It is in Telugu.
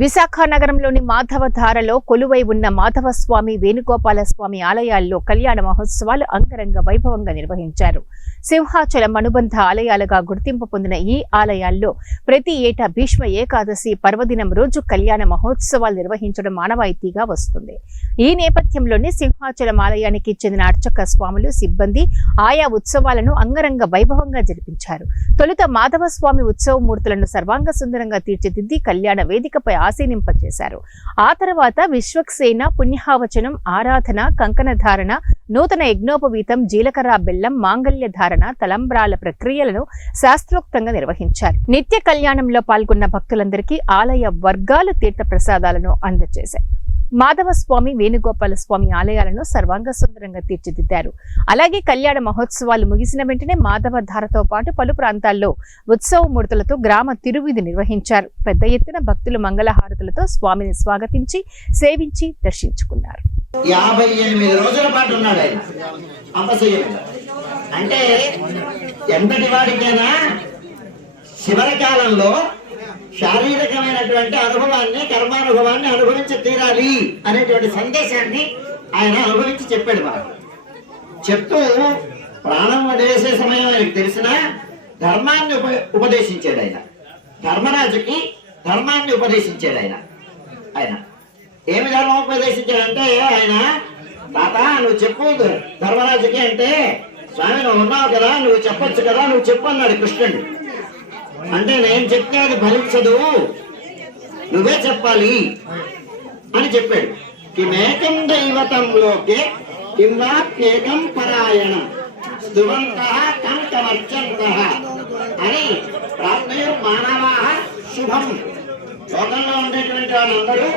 విశాఖ నగరంలోని మాధవధారలో కొలువై ఉన్న మాధవస్వామి వేణుగోపాలస్వామి ఆలయాల్లో కళ్యాణ మహోత్సవాలు అంగరంగ వైభవంగా నిర్వహించారు. సింహాచలం అనుబంధ ఆలయాలుగా గుర్తింపు పొందిన ఈ ఆలయాల్లో ప్రతి ఏటా భీష్మ ఏకాదశి పర్వదినం రోజు కళ్యాణ మహోత్సవాలు నిర్వహించడం ఆనవాయితీగా వస్తుంది. ఈ నేపథ్యంలోనే సింహాచలం ఆలయానికి చెందిన అర్చక స్వాములు, సిబ్బంది ఆయా ఉత్సవాలను అంగరంగ వైభవంగా జరిపించారు. తొలుత మాధవస్వామి ఉత్సవమూర్తులను సర్వాంగ సుందరంగా తీర్చిదిద్ది కళ్యాణ వేదికపై ఆశీనింపచేశారు. ఆ తర్వాత విశ్వక్సేన, పుణ్యహావచనం, ఆరాధన, కంకణ ధారణ, నూతన యజ్ఞోపవీతం, జీలకర్ర బెల్లం, మాంగళ్య ధారణ, తలంబ్రాల ప్రక్రియలను శాస్త్రోక్తంగా నిర్వహించారు. నిత్య కళ్యాణంలో పాల్గొన్న భక్తులందరికీ ఆలయ వర్గాలు తీర్థ ప్రసాదాలను అందజేశారు. మాధవస్వామి, వేణుగోపాలస్వామి ఆలయాలను సర్వాంగ సుందరంగా తీర్చిదిద్దారు. అలాగే కళ్యాణ మహోత్సవాలు ముగిసిన వెంటనే మాధవధారతో పాటు పలు ప్రాంతాల్లో ఉత్సవమూర్తులతో గ్రామ తిరువీధి నిర్వహించారు. పెద్ద ఎత్తున భక్తులు మంగళహారతులతో స్వామిని స్వాగతించి, సేవించి దర్శించుకున్నారు. 58 రోజుల పాటు ఉన్నాడు ఆయన అంపశయ్యం. అంటే ఎంతటి వాడికైనా చివరి కాలంలో శారీరకమైనటువంటి అనుభవాన్ని, కర్మానుభవాన్ని అనుభవించి తీరాలి అనేటువంటి సందేశాన్ని ఆయన అనుభవించి చెప్పాడు. బాగా చెప్తూ ప్రాణం వదిలేసే సమయం ఆయనకు తెలిసిన ధర్మాన్ని ఉపదేశించాడు. ఆయన ధర్మరాజుకి ధర్మాన్ని ఉపదేశించాడు. ఆయన ఏమి ధర్మం ఉపదేశించాడంటే, ఆయన తాత నువ్వు చెప్పు ధర్మరాజుకి అంటే, స్వామి నువ్వు ఉన్నావు కదా, నువ్వు చెప్పొచ్చు కదా, నువ్వు చెప్పు అన్నాడు కృష్ణుడు. అంటే నేను చెప్తే అది ఫలించదు, నువ్వే చెప్పాలి అని చెప్పాడు. కిమేకం దైవతంలోకే కింవాప్యేకం పరాయణం స్తువంతః తం తమర్చంతః అని ప్రాప్తయో మానవాః శుభం. లోకంలో ఉండేటువంటి వాళ్ళందరూ